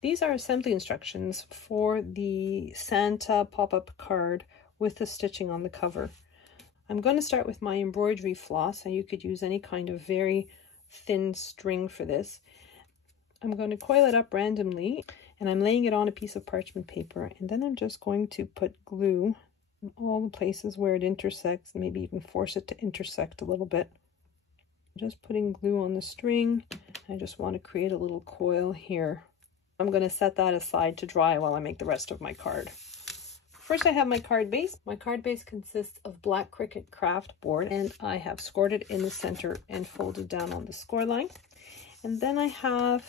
These are assembly instructions for the Santa pop-up card with the stitching on the cover. I'm going to start with my embroidery floss, and you could use any kind of very thin string for this. I'm going to coil it up randomly, and I'm laying it on a piece of parchment paper, and then I'm just going to put glue in all the places where it intersects, maybe even force it to intersect a little bit. Just putting glue on the string. I just want to create a little coil here. I'm going to set that aside to dry while I make the rest of my card. First, I have my card base. My card base consists of black Cricut craft board, and I have scored it in the center and folded down on the score line. And then I have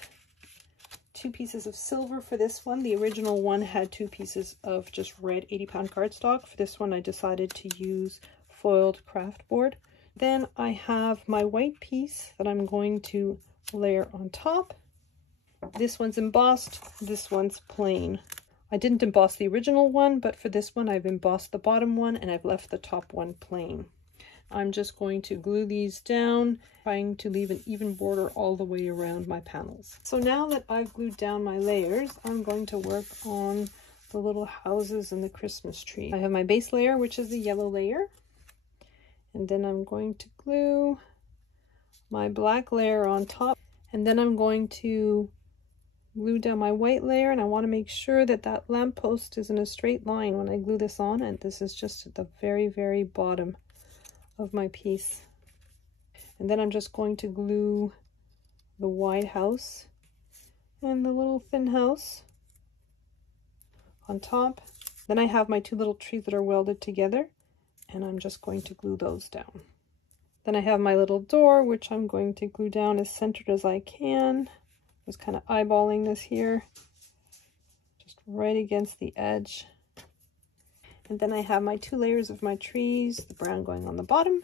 2 pieces of silver for this one. The original one had 2 pieces of just red 80-pound cardstock. For this one, I decided to use foiled craft board. Then I have my white piece that I'm going to layer on top. This one's embossed, this one's plain. I didn't emboss the original one, but for this one I've embossed the bottom one and I've left the top one plain. I'm just going to glue these down, trying to leave an even border all the way around my panels. So now that I've glued down my layers, I'm going to work on the little houses and the Christmas tree. I have my base layer, which is the yellow layer, and then I'm going to glue my black layer on top, and then I'm going to glue down my white layer, and I want to make sure that that lamppost is in a straight line when I glue this on, and this is just at the very, very bottom of my piece. And then I'm just going to glue the wide house and the little thin house on top. Then I have my 2 little trees that are welded together, and I'm just going to glue those down. Then I have my little door, which I'm going to glue down as centered as I can. Just kind of eyeballing this here, just right against the edge. And then I have my 2 layers of my trees, the brown going on the bottom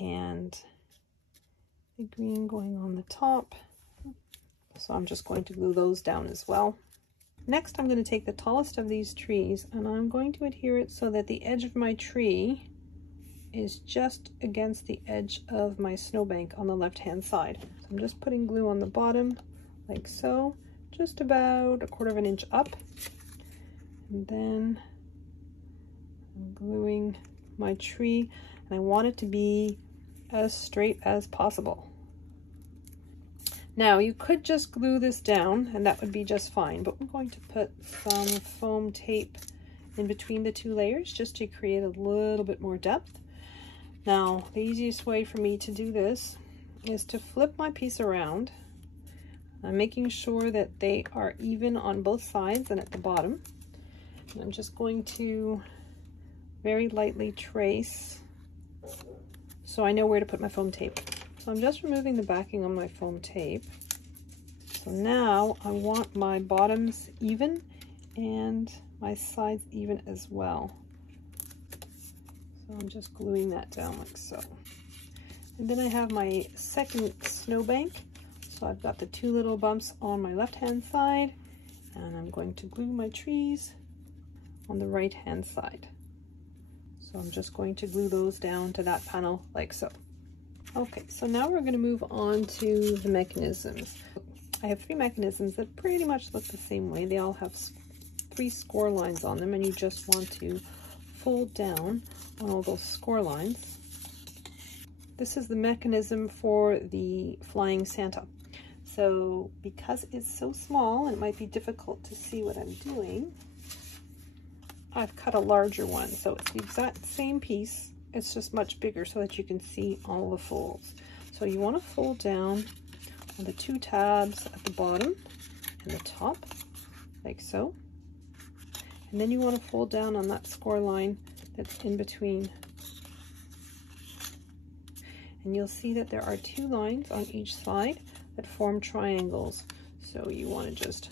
and the green going on the top. So I'm just going to glue those down as well. Next, I'm going to take the tallest of these trees and I'm going to adhere it so that the edge of my tree is just against the edge of my snowbank on the left-hand side. So I'm just putting glue on the bottom like so, just about 1/4 inch up. And then I'm gluing my tree, and I want it to be as straight as possible. Now you could just glue this down and that would be just fine, but I'm going to put some foam tape in between the 2 layers just to create a little bit more depth. Now the easiest way for me to do this is to flip my piece around. I'm making sure that they are even on both sides and at the bottom. And I'm just going to very lightly trace so I know where to put my foam tape. So I'm just removing the backing on my foam tape. So now I want my bottoms even and my sides even as well. So I'm just gluing that down like so. And then I have my second snowbank. So I've got the 2 little bumps on my left-hand side, and I'm going to glue my trees on the right-hand side. So I'm just going to glue those down to that panel like so. Okay, so now we're going to move on to the mechanisms. I have 3 mechanisms that pretty much look the same way. They all have 3 score lines on them, and you just want to fold down on all those score lines. This is the mechanism for the Flying Santa. So because it's so small and it might be difficult to see what I'm doing, I've cut a larger one. So it's the exact same piece, it's just much bigger so that you can see all the folds. So you want to fold down on the 2 tabs at the bottom and the top, like so. And then you want to fold down on that score line that's in between. And you'll see that there are 2 lines on each side that form triangles. So you want to just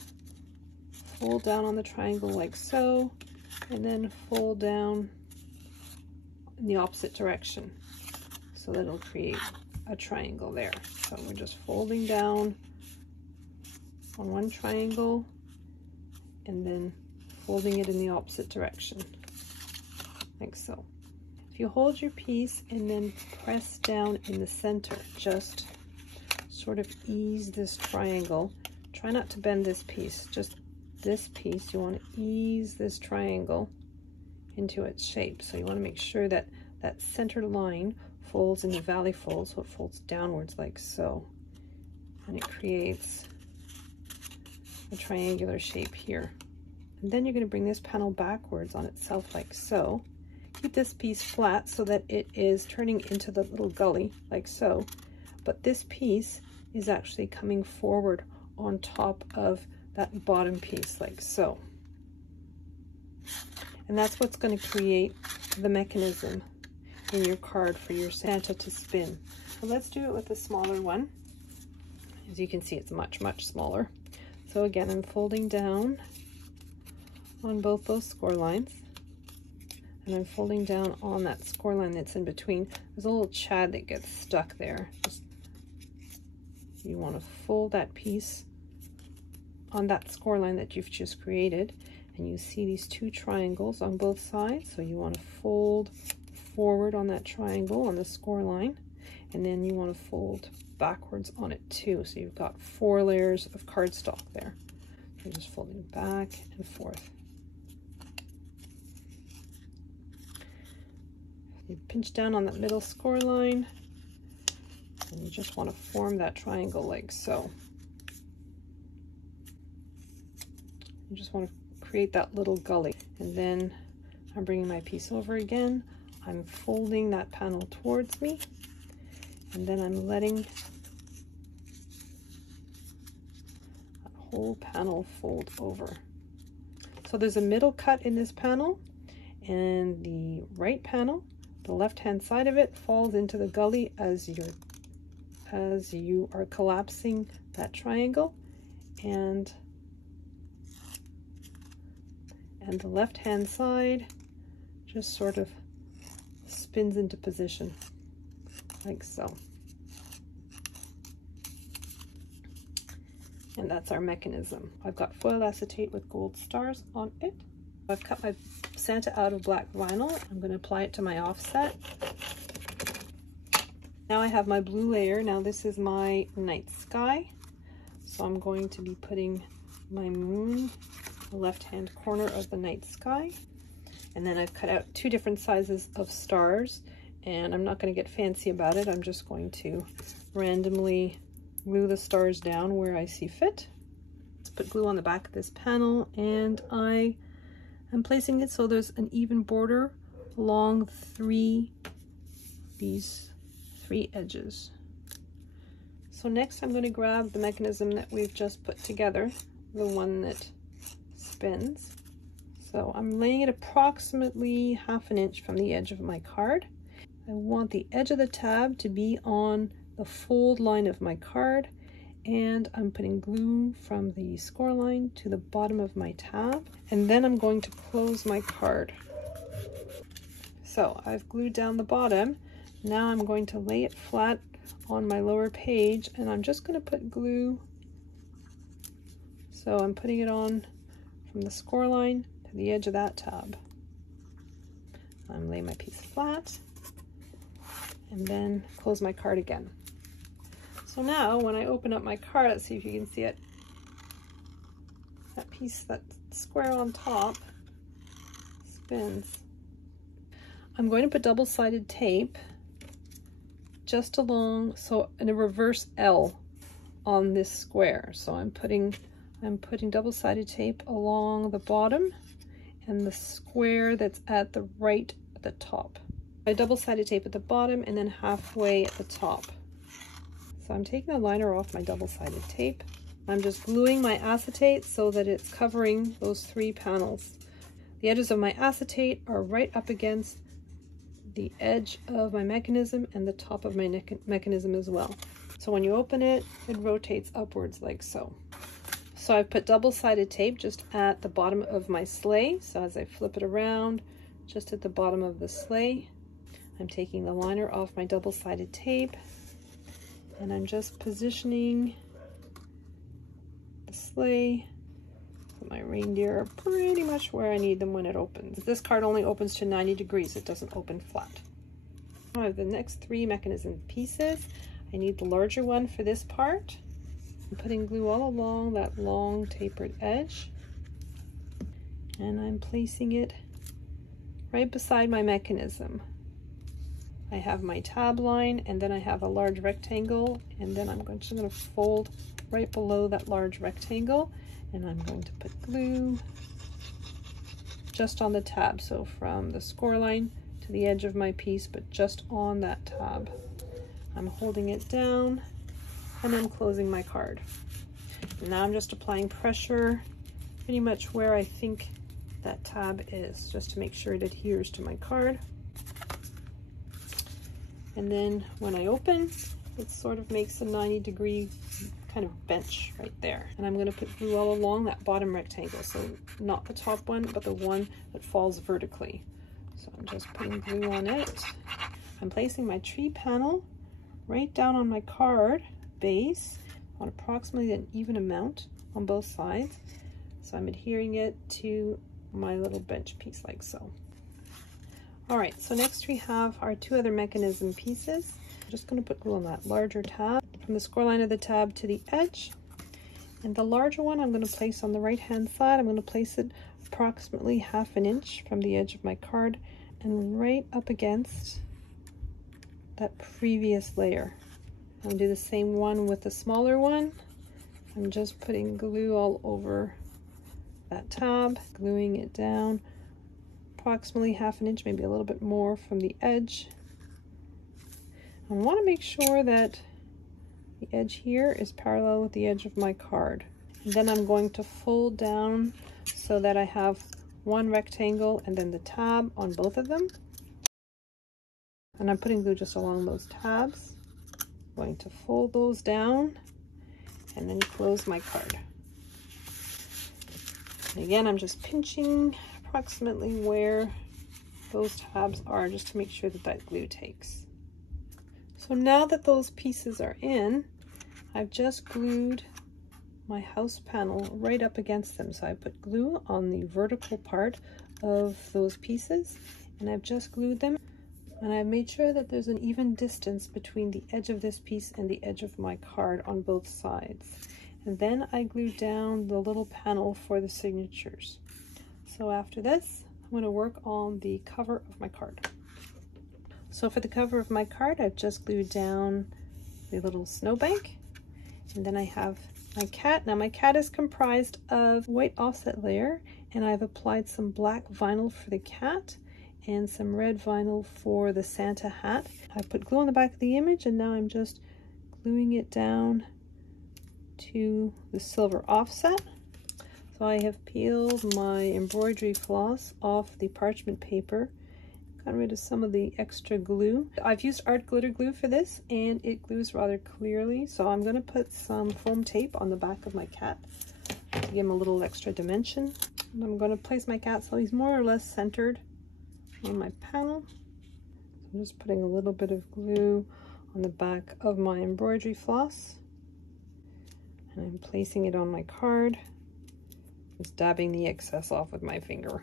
fold down on the triangle like so, and then fold down in the opposite direction so that it'll create a triangle there. So we're just folding down on one triangle and then folding it in the opposite direction like so. If you hold your piece and then press down in the center, just sort of ease this triangle, try not to bend this piece, just this piece. You want to ease this triangle into its shape. So you want to make sure that that center line folds in the valley fold, so it folds downwards like so. And it creates a triangular shape here. And then you're going to bring this panel backwards on itself like so. Keep this piece flat so that it is turning into the little gully like so. But this piece is actually coming forward on top of that bottom piece like so. And that's what's going to create the mechanism in your card for your Santa to spin. So let's do it with a smaller one. As you can see, it's much, much smaller. So again, I'm folding down on both those score lines. And I'm folding down on that score line that's in between. There's a little chad that gets stuck there. You want to fold that piece on that score line that you've just created. And you see these two triangles on both sides. So you want to fold forward on that triangle on the score line. And then you want to fold backwards on it too. So you've got 4 layers of cardstock there. So you're just folding back and forth. You pinch down on that middle score line, and you just want to form that triangle like so. You just want to create that little gully. And then I'm bringing my piece over again. I'm folding that panel towards me, and then I'm letting that whole panel fold over. So there's a middle cut in this panel, and the right panel, the left-hand side of it, falls into the gully as you are collapsing that triangle, and the left-hand side just sort of spins into position like so. And that's our mechanism. I've got foil acetate with gold stars on it. I've cut my Santa out of black vinyl. I'm going to apply it to my offset. Now I have my blue layer. Now this is my night sky. So I'm going to be putting my moon in the left-hand corner of the night sky. And then I've cut out 2 different sizes of stars. And I'm not going to get fancy about it. I'm just going to randomly glue the stars down where I see fit. Let's put glue on the back of this panel, and I'm placing it so there's an even border along these 3 edges. So next I'm going to grab the mechanism that we've just put together, the one that spins. So I'm laying it approximately 1/2 inch from the edge of my card. I want the edge of the tab to be on the fold line of my card, and I'm putting glue from the score line to the bottom of my tab, and then I'm going to close my card. So I've glued down the bottom. Now I'm going to lay it flat on my lower page, and I'm just going to put glue. So I'm putting it on from the score line to the edge of that tab. I'm laying my piece flat, and then close my card again. So now when I open up my card, let's see if you can see it. That piece, that square on top, spins. I'm going to put double-sided tape just along, so in a reverse L on this square. So I'm putting double-sided tape along the bottom and the square that's at the right at the top. I double-sided tape at the bottom and then halfway at the top. So I'm taking the liner off my double-sided tape. I'm just gluing my acetate so that it's covering those 3 panels. The edges of my acetate are right up against the edge of my mechanism and the top of my mechanism as well. So when you open it, it rotates upwards like so. So I've put double-sided tape just at the bottom of my sleigh. So as I flip it around, just at the bottom of the sleigh, I'm taking the liner off my double-sided tape, and I'm just positioning the sleigh. My reindeer are pretty much where I need them when it opens. This card only opens to 90 degrees. It doesn't open flat. I have the next 3 mechanism pieces. I need the larger one for this part. I'm putting glue all along that long tapered edge, and I'm placing it right beside my mechanism. I have my tab line, and then I have a large rectangle, and then I'm just going to fold right below that large rectangle, and I'm going to put glue just on the tab, so from the score line to the edge of my piece, but just on that tab. I'm holding it down, and I'm closing my card. Now I'm just applying pressure pretty much where I think that tab is, just to make sure it adheres to my card. And then when I open, it sort of makes a 90-degree kind of bench right there. And I'm going to put glue all along that bottom rectangle, so not the top one, but the one that falls vertically. So I'm just putting glue on it. I'm placing my tree panel right down on my card base on approximately an even amount on both sides. So I'm adhering it to my little bench piece like so. All right, so next we have our two other mechanism pieces. I'm just going to put glue on that larger tab from the score line of the tab to the edge. And the larger one I'm going to place on the right hand side. I'm going to place it approximately 1/2 inch from the edge of my card and right up against that previous layer. I'll do the same one with the smaller one. I'm just putting glue all over that tab, gluing it down approximately 1/2 inch, maybe a little bit more from the edge. I want to make sure that the edge here is parallel with the edge of my card. And then I'm going to fold down so that I have one rectangle and then the tab on both of them. And I'm putting glue just along those tabs. I'm going to fold those down and then close my card. And again, I'm just pinching approximately where those tabs are just to make sure that that glue takes. So now that those pieces are in, I've just glued my house panel right up against them. So I put glue on the vertical part of those pieces, and I've just glued them, and I've made sure that there's an even distance between the edge of this piece and the edge of my card on both sides. And then I glued down the little panel for the signatures. So after this, I'm going to work on the cover of my card. So for the cover of my card, I've just glued down the little snowbank, and then I have my cat. Now my cat is comprised of white offset layer, and I've applied some black vinyl for the cat and some red vinyl for the Santa hat. I put glue on the back of the image, and now I'm just gluing it down to the silver offset. So I have peeled my embroidery floss off the parchment paper, got rid of some of the extra glue. I've used art glitter glue for this, and it glues rather clearly, so I'm going to put some foam tape on the back of my cat to give him a little extra dimension. And I'm going to place my cat so he's more or less centered on my panel. So I'm just putting a little bit of glue on the back of my embroidery floss, and I'm placing it on my card, just dabbing the excess off with my finger.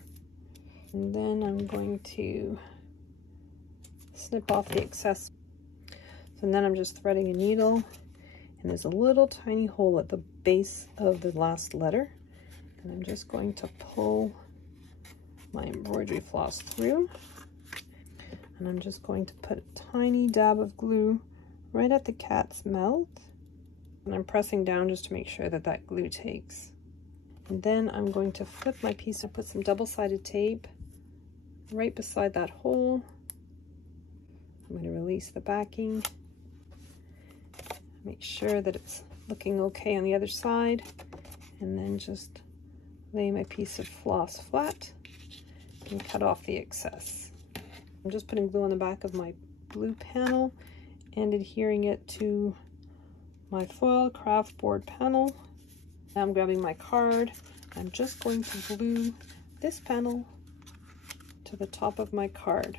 And then I'm going to snip off the excess. So then I'm just threading a needle, and there's a little tiny hole at the base of the last letter, and I'm just going to pull my embroidery floss through, and I'm just going to put a tiny dab of glue right at the cat's mouth, and I'm pressing down just to make sure that that glue takes. And then I'm going to flip my piece and put some double-sided tape right beside that hole. I'm going to release the backing, make sure that it's looking okay on the other side, and then just lay my piece of floss flat and cut off the excess. I'm just putting glue on the back of my blue panel and adhering it to my foil craft board panel. Now I'm grabbing my card. I'm just going to glue this panel to the top of my card.